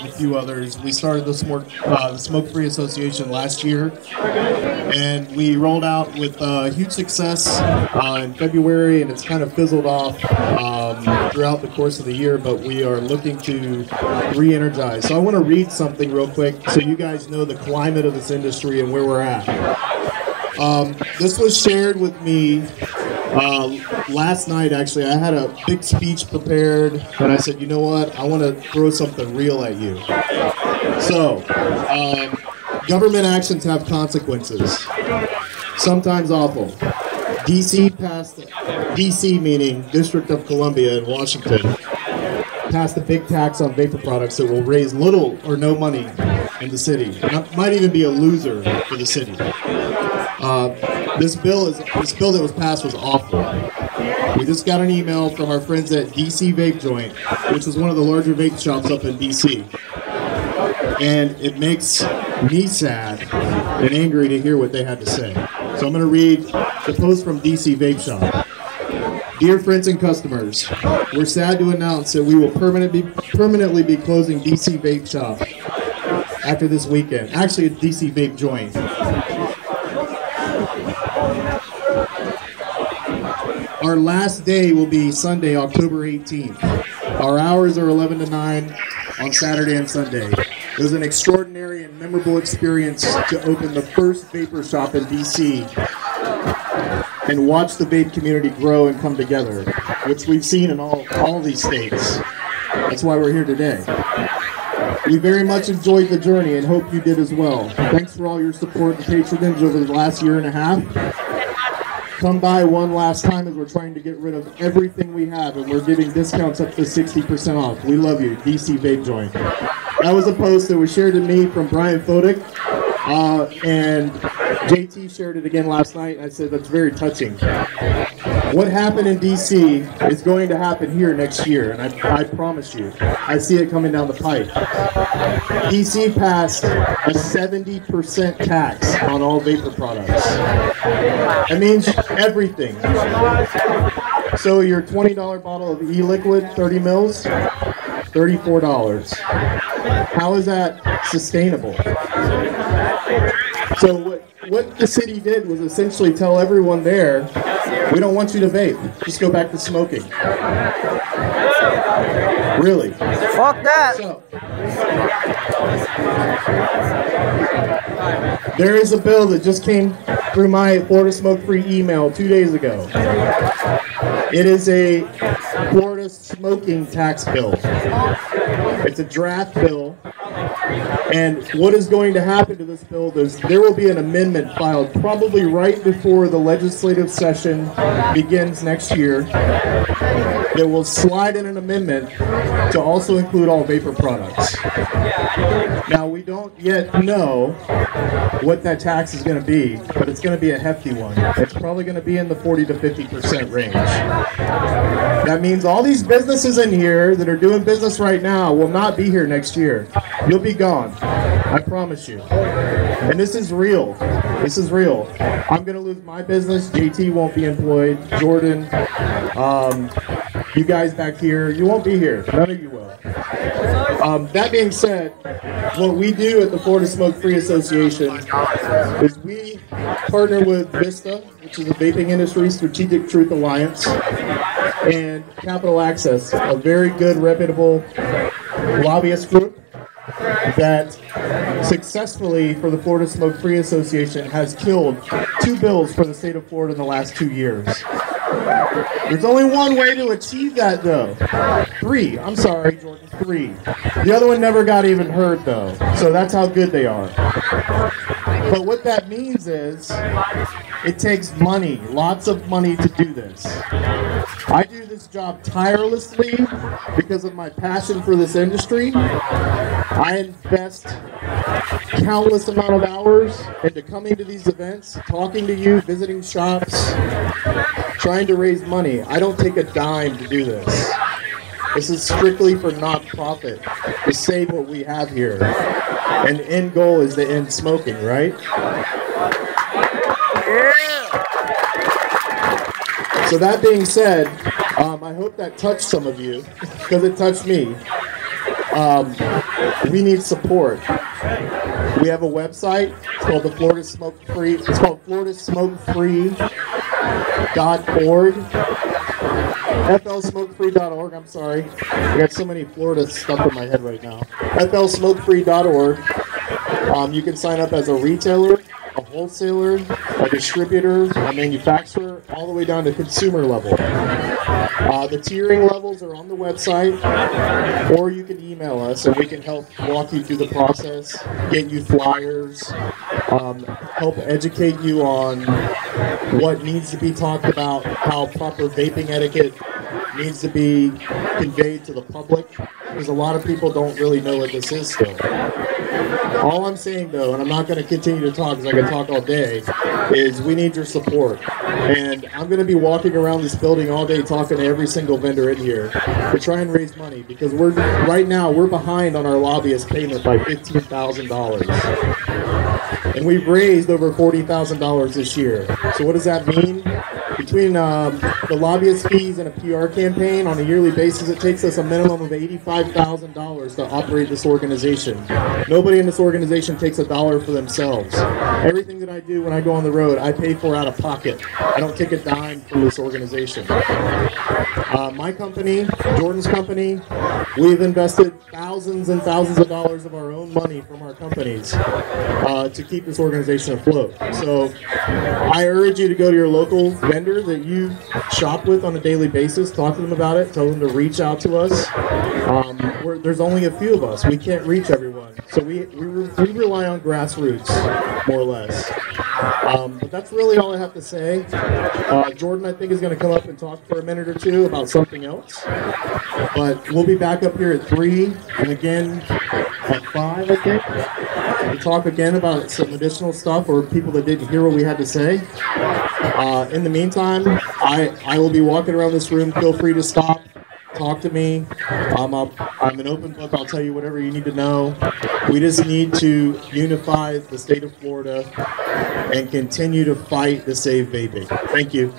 and a few others. We started the Smoke-Free Association last year, and we rolled out with huge success in February, and it's kind of fizzled off throughout the course of the year, but we are looking to re-energize. So I want to read something real quick so you guys know the climate of this industry and where we're at. This was shared with me last night, actually. I had a big speech prepared, and I said, you know what, I want to throw something real at you. So, government actions have consequences, sometimes awful. DC meaning District of Columbia in Washington, passed a big tax on vapor products that will raise little or no money in the city. It might even be a loser for the city. This bill that was passed was awful. We just got an email from our friends at DC Vape Joint, which is one of the larger vape shops up in DC. And it makes me sad and angry to hear what they had to say. So I'm going to read the post from DC Vape Shop. Dear friends and customers, we're sad to announce that we will permanently be closing DC Vape Shop after this weekend. Actually, it's DC Vape Joint. Our last day will be Sunday, October 18th. Our hours are 11 to 9 on Saturday and Sunday. It was an extraordinary and memorable experience to open the first vapor shop in DC and watch the vape community grow and come together, which we've seen in all these states. That's why we're here today. We very much enjoyed the journey and hope you did as well. Thanks for all your support and patronage over the last year and a half. Come by one last time as we're trying to get rid of everything we have, and we're giving discounts up to 60% off. We love you, DC Vape Joint. That was a post that was shared to me from Brian Fodick, and JT shared it again last night, and I said that's very touching. What happened in DC is going to happen here next year, and I promise you, I see it coming down the pipe. DC passed a 70% tax on all vapor products. That means everything. So your $20 bottle of e-liquid, 30 mils, $34. How is that sustainable? So what the city did was essentially tell everyone there, we don't want you to vape, just go back to smoking. Really. Fuck that. So, there is a bill that just came through my Florida Smoke-Free email 2 days ago. It is a Florida smoking tax bill. It's a draft bill. And what is going to happen to this bill is there will be an amendment filed probably right before the legislative session begins next year that will slide in an amendment to also include all vapor products. Now, we don't yet know what that tax is going to be, but it's going to be a hefty one. It's probably going to be in the 40 to 50% range. That means all these businesses in here that are doing business right now will not be here next year. You'll be gone. I promise you. And this is real. This is real. I'm going to lose my business. JT won't be employed. Jordan, you guys back here, you won't be here. None of you will. That being said, what we do at the Florida Smoke-Free Association is we partner with Vista, which is a vaping industry strategic truth alliance, and Capital Access, a very good, reputable lobbyist group that successfully, for the Florida Smoke-Free Association, has killed 2 bills for the state of Florida in the last 2 years. There's only one way to achieve that, though. 3. I'm sorry, Jordan, 3. The other one never got even heard, though. So that's how good they are. But what that means is it takes money, lots of money to do this. I do this job tirelessly because of my passion for this industry. I invest countless amount of hours into coming to these events, talking to you, visiting shops, trying to raise money. I don't take a dime to do this. This is strictly for non-profit, to save what we have here. And the end goal is to end smoking, right? So that being said, I hope that touched some of you, because it touched me. We need support. We have a website. It's called the Florida Smoke Free. It's called FloridaSmokeFree.org. FLSmokeFree.org. I'm sorry. I got so many Florida stuff in my head right now. FLSmokeFree.org. You can sign up as a retailer, a wholesaler, a distributor, a manufacturer, all the way down to consumer level. The tiering levels are on the website, or you can email us and we can help walk you through the process, get you flyers, help educate you on what needs to be talked about, how proper vaping etiquette needs to be conveyed to the public, because a lot of people don't really know what this is still. All I'm saying, though, and I'm not going to continue to talk because I can talk all day, is we need your support. And I'm going to be walking around this building all day talking to every single vendor in here to try and raise money, because right now we're behind on our lobbyist payment by $15,000. And we've raised over $40,000 this year. So what does that mean? Between the lobbyist fees and a PR campaign on a yearly basis, it takes us a minimum of $85,000 to operate this organization. Nobody in this organization takes a dollar for themselves. Everything that I do when I go on the road, I pay for out of pocket. I don't take a dime from this organization. My company, Jordan's company, we've invested thousands and thousands of dollars of our own money from our companies to keep this organization afloat. So I urge you to go to your local vendor that you shop with on a daily basis, talk to them about it, tell them to reach out to us. There's only a few of us. We can't reach everyone. So we rely on grassroots, more or less. But that's really all I have to say. Jordan, I think, is going to come up and talk for a minute or two about something else. But we'll be back up here at 3 and again at 5, I think. We'll talk again about some additional stuff or people that didn't hear what we had to say. In the meantime, I will be walking around this room. Feel free to stop. Talk to me. I'm an open book. I'll tell you whatever you need to know. We just need to unify the state of Florida and continue to fight to save vaping. Thank you.